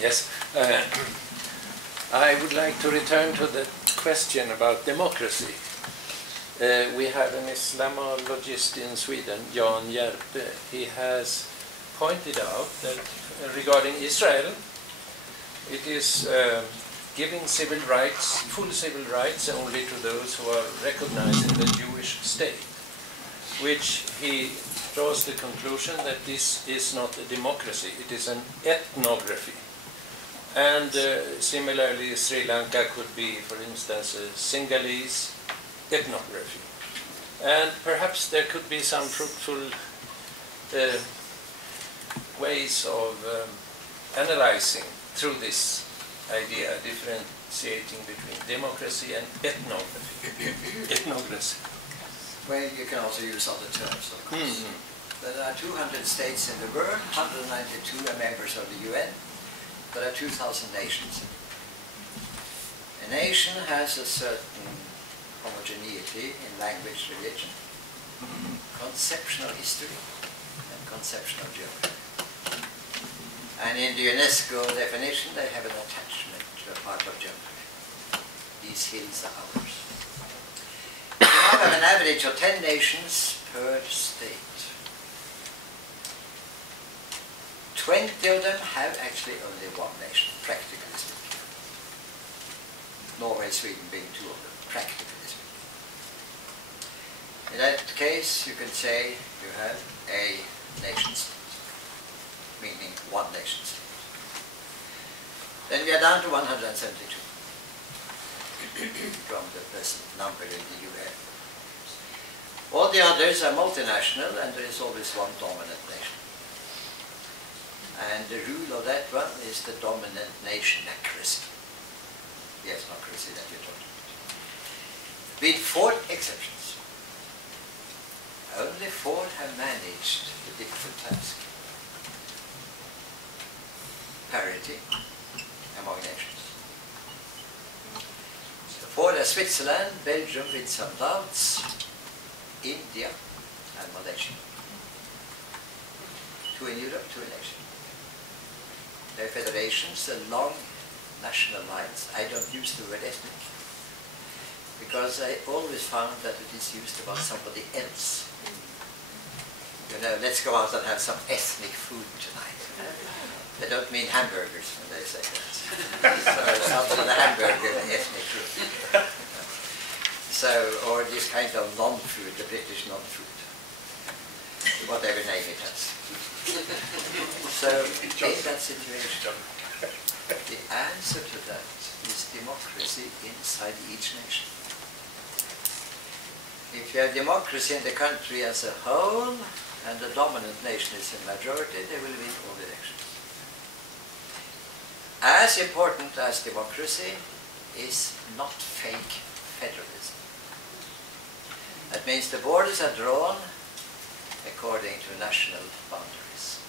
Yes. I would like to return to the question about democracy. We have an Islamologist in Sweden, Johan Galtung. He has pointed out that regarding Israel, it is giving civil rights, full civil rights, only to those who are recognizing the Jewish state, which he draws the conclusion that this is not a democracy, it is an ethnography. And similarly, Sri Lanka could be, for instance, a Sinhalese ethnography. And perhaps there could be some fruitful ways of analyzing through this idea, differentiating between democracy and ethnography. Ethnography. Well, you can also use other terms, of course. There are 200 states in the world, 192 are members of the UN. There are 2,000 nations. A nation has a certain homogeneity in language, religion, conceptional history, and conceptional geography. And in the UNESCO definition, they have an attachment to a part of geography. These hills are ours. We now have an average of 10 nations per state. 20 of them have actually only one nation, practically speaking. Norway and Sweden being two of them, practically speaking. In that case, you can say you have a nation state, meaning one nation state. Then we are down to 172 from the present number in the UN. All the others are multinational, and there is always one dominant nation. And the rule of that one is the dominant nation-ocracy. The ethnocracy that you're talking about. With 4 exceptions. Only 4 have managed the difficult task. Parity among nations. The 4 are Switzerland, Belgium with some doubts, India and Malaysia. 2 in Europe, 2 in Asia. Their federations along national lines. I don't use the word ethnic because I always found that it is used about somebody else. You know, let's go out and have some ethnic food tonight. They don't mean hamburgers when they say that. So it's not for the hamburger ethnic group. So, or this kind of non-food, the British non-food. Whatever name it has. So, in that situation, the answer to that is democracy inside each nation. If you have democracy in the country as a whole, and the dominant nation is a majority, they will win all elections. As important as democracy is not fake federalism. That means the borders are drawn according to national boundaries.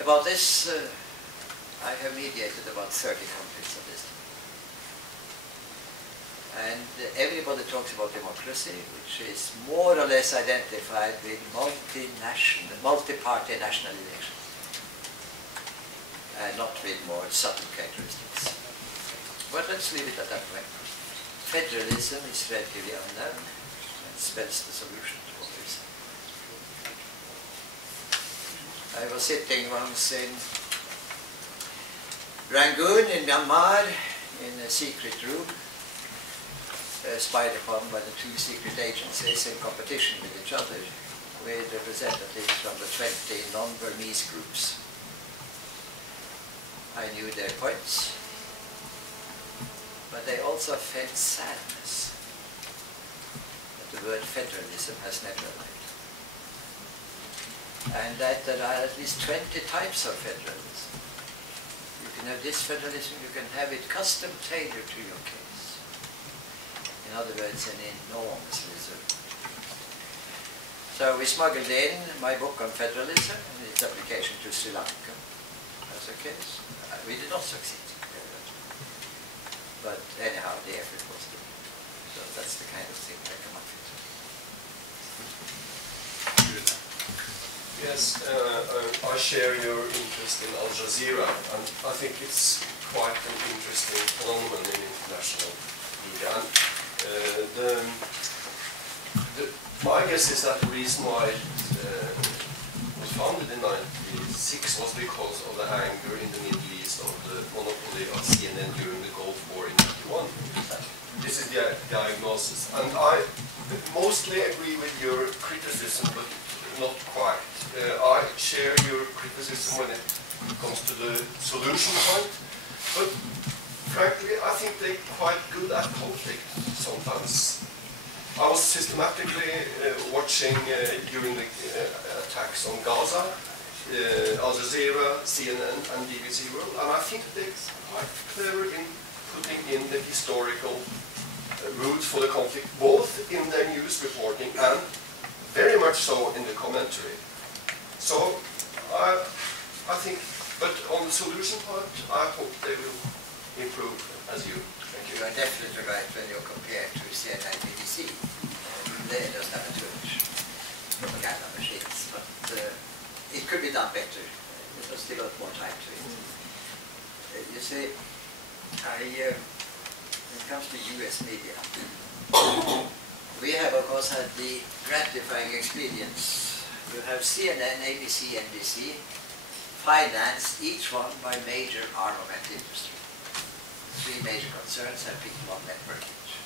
About this, I have mediated about 30 countries on this. And everybody talks about democracy, which is more or less identified with multi-party national elections, and not with more subtle characteristics. But let's leave it at that point. Federalism is relatively unknown and spells the solution to all this. I was sitting once in Rangoon in Myanmar in a secret room, spied upon by the 2 secret agencies in competition with each other, with representatives from the 20 non-Burmese groups. I knew their points, but they also felt sadness that the word federalism has never arrived. And that there are at least 20 types of federalism. You can have this federalism, you can have it custom tailored to your case. In other words, an enormous result. So we smuggled in my book on federalism and its application to Sri Lanka as a case. We did not succeed. But anyhow, the effort was there. So that's the kind of thing I come up with. Yes, I share your interest in Al Jazeera, and I think it's quite an interesting phenomenon in international media. And my guess is that the reason why it was founded in '96 was because of the anger in the Middle East of the monopoly of CNN during the Gulf War in '91. This is the diagnosis, and I mostly agree with your criticism, but not quite. I share your criticism when it comes to the solution point, but frankly, I think they're quite good at conflict sometimes. I was systematically watching during the attacks on Gaza, Al Jazeera, CNN, and BBC World, and I think they're quite clever in putting in the historical roots for the conflict, both in their news reporting and very much so in the commentary. So I think, but on the solution part, I hope they will improve as you. Thank you. You are definitely right when you compare to CNN and BBC. They just have too much propaganda machines, but it could be done better. There's still a lot more time to it. You see, when it comes to US media, we have of course had the gratifying experience. You have CNN, ABC, NBC, financed each one by major armament industry. Three major concerns have picked one network each.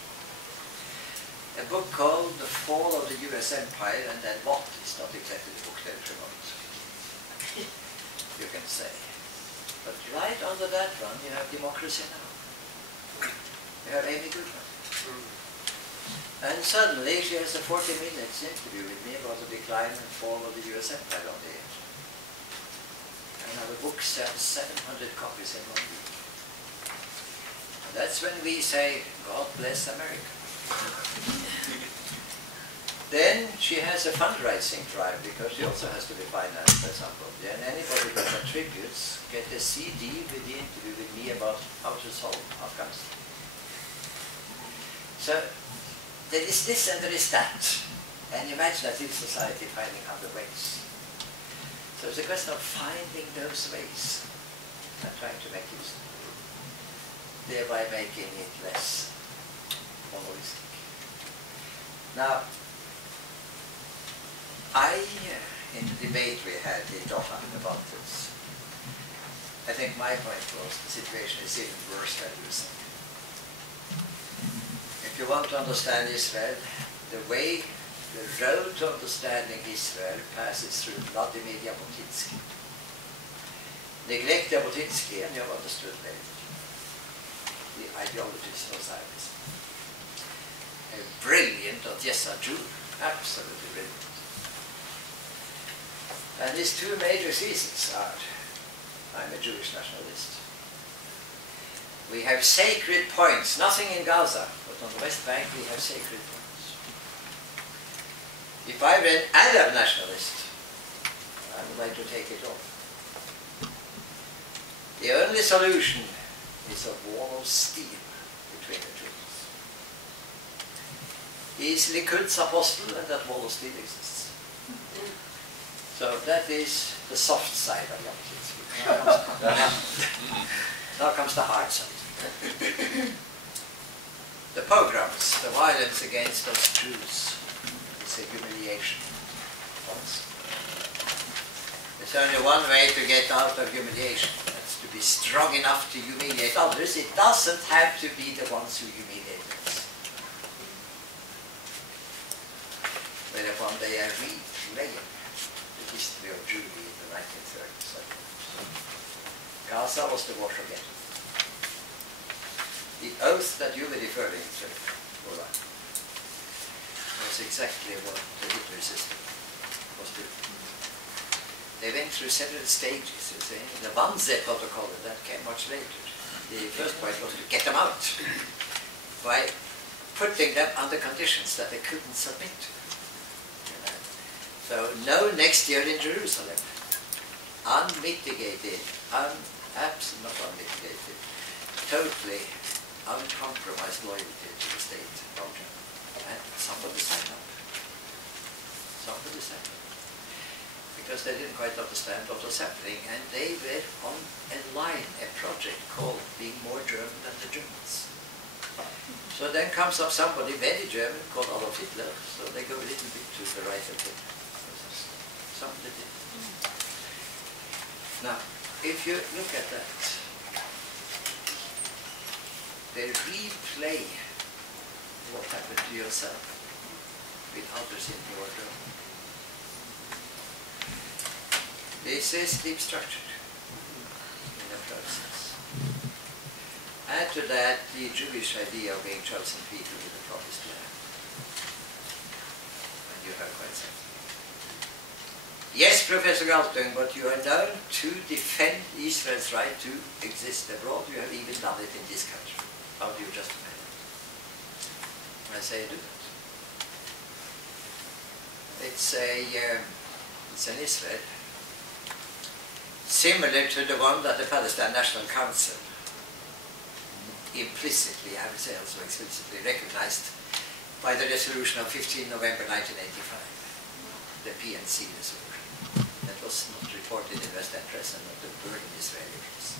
A book called The Fall of the US Empire and Then What is not exactly the book they promote, you can say. But right under that one you have Democracy Now. You have Amy Goodman. And suddenly she has a 40 minutes interview with me about the decline and fall of the US Empire on the edge. And now the book sells 700 copies in 1 week. And that's when we say, God bless America. Then she has a fundraising drive because she also has to be financed by somebody. And anybody who contributes get a CD with the interview with me about how to solve Afghanistan. So there is this and there is that. And imagine that in society finding other ways. So it's a question of finding those ways and trying to make use of them, thereby making it less monolistic. Now, in the debate we had in Johan about this, I think my point was the situation is even worse than you say. If you want to understand Israel, the road to understanding Israel passes through Vladimir Jabotinsky. Neglect Jabotinsky and you have understood the ideologies of Zionism. A brilliant Odessa Jew, absolutely brilliant. And his two major theses are, I'm a Jewish nationalist. We have sacred points, nothing in Gaza, but on the West Bank we have sacred points. If I were an Arab nationalist, I would like to take it off. The only solution is a wall of steel between the Jews. He is Likud's apostle and that wall of steel exists. So that is the soft side of Jabotinsky. Now comes the hard side. The pogroms, the violence against us Jews, is a humiliation. There's only one way to get out of humiliation. That's to be strong enough to humiliate others. It doesn't have to be the ones who humiliate us. Whereupon they are replaying the history of Jewry in the 1930s. Gaza was the war for ghetto. The oath that you were referring to, Johan, was exactly what the Hitler system was doing. They went through several stages, you see. The Wannsee protocol, that came much later. The first point was to get them out by putting them under conditions that they couldn't submit to. So no next year in Jerusalem. Unmitigated, not unmitigated, totally uncompromised loyalty to the state project. And somebody signed up. Somebody signed up. because they didn't quite understand what was happening, and they were on a line, a project called Being More German Than the Germans. So then comes up somebody very German called Adolf Hitler, so they go a little bit to the right of Hitler. Somebody did. Now, if you look at that, they replay what happened to yourself with others in your room. This is deep structured in the process. Add to that the Jewish idea of being chosen people with the promised land. And you have quite something. Yes, Professor Galtung, but you are known to defend Israel's right to exist abroad. You have even done it in this country. How do you justify that? I say do that. It's an Israel similar to the one that the Palestine National Council implicitly, I would say also explicitly, recognized by the resolution of 15 November 1985, the PNC resolution. That was not reported in Western press and not the burning Israeli press.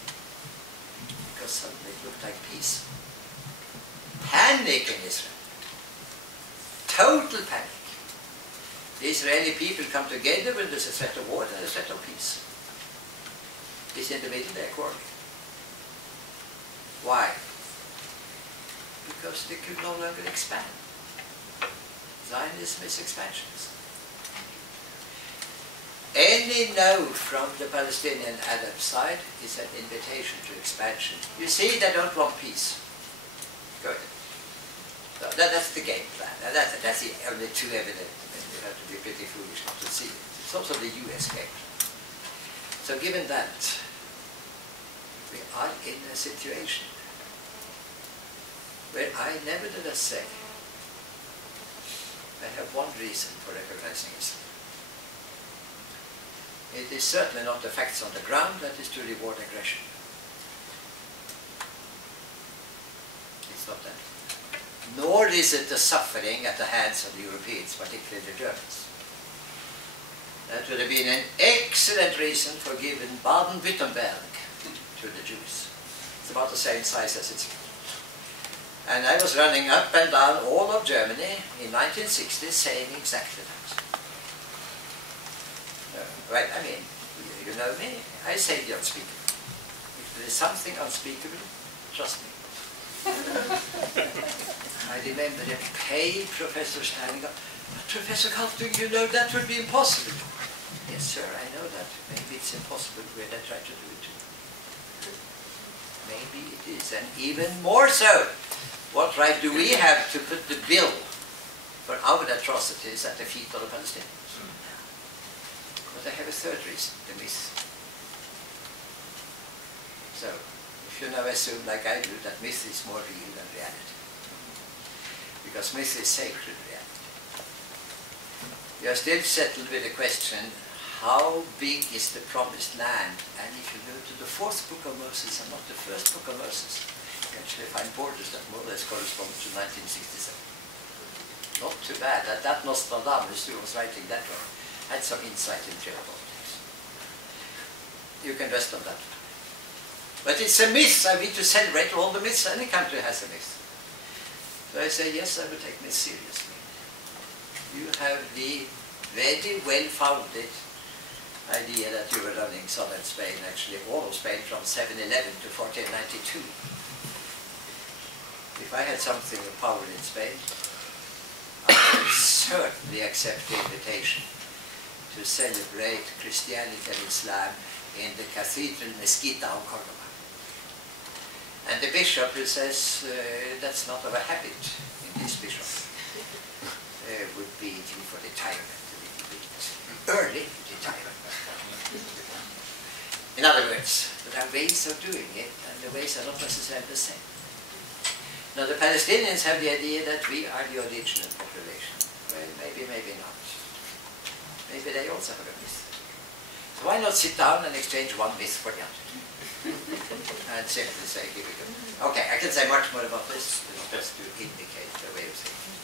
Because suddenly it looked like peace. Panic in Israel. Total panic. The Israeli people come together when there's a threat of war and a threat of peace. It's in the middle, they're quarreling. Why? Because they could no longer expand. Zionism is expansionism. Any no from the Palestinian Arab side is an invitation to expansion. You see, they don't want peace. Good. So that's the game plan. That's the only too evident. You have to be pretty foolish not to see it. It's also the US game plan. So given that, we are in a situation where I nevertheless say I have one reason for recognizing Islam. It is certainly not the facts on the ground that is to reward aggression. It's not that. Nor is it the suffering at the hands of the Europeans, particularly the Germans. That would have been an excellent reason for giving Baden-Württemberg to the Jews. It's about the same size as it's. And I was running up and down all of Germany in 1960 saying exactly that. Right, I mean, you know me, I say the unspeakable. If there is something unspeakable, trust me. I remember a paid professor standing up. Professor Galtung, you know that would be impossible. Yes, sir, I know that. Maybe it's impossible when I try to do it too. Maybe it is, and even more so. What right do we have to put the bill for our atrocities at the feet of the Palestinians? But I have a third reason, the myth. So, if you now assume, like I do, that myth is more real than reality. Because myth is sacred reality. We are still settled with the question, how big is the promised land? And if you go to the fourth book of Moses and not the first book of Moses, you actually find borders that more or less correspond to 1967. Not too bad. That Nostradamus, who was writing that one, had some insight in geopolitics. You can rest on that. But it's a myth. I need to celebrate all the myths. Any country has a myth. So I say, yes, I will take myths seriously. You have the very well-founded idea that you were running southern Spain, actually all of Spain from 711 to 1492. If I had something of power in Spain, I would certainly accept the invitation to celebrate Christianity and Islam in the Cathedral Mezquita of Cordoba. And the bishop who says that's not of a habit in this bishop would be due for retirement a little bit. Early retirement. In other words, there are ways of doing it, and the ways are not necessarily the same. Now the Palestinians have the idea that we are the original population. Well, maybe, maybe not. Maybe they also have a myth. So why not sit down and exchange one myth for the other? And simply say, here we go. Okay, I can say much more about this, just to indicate the way of thinking.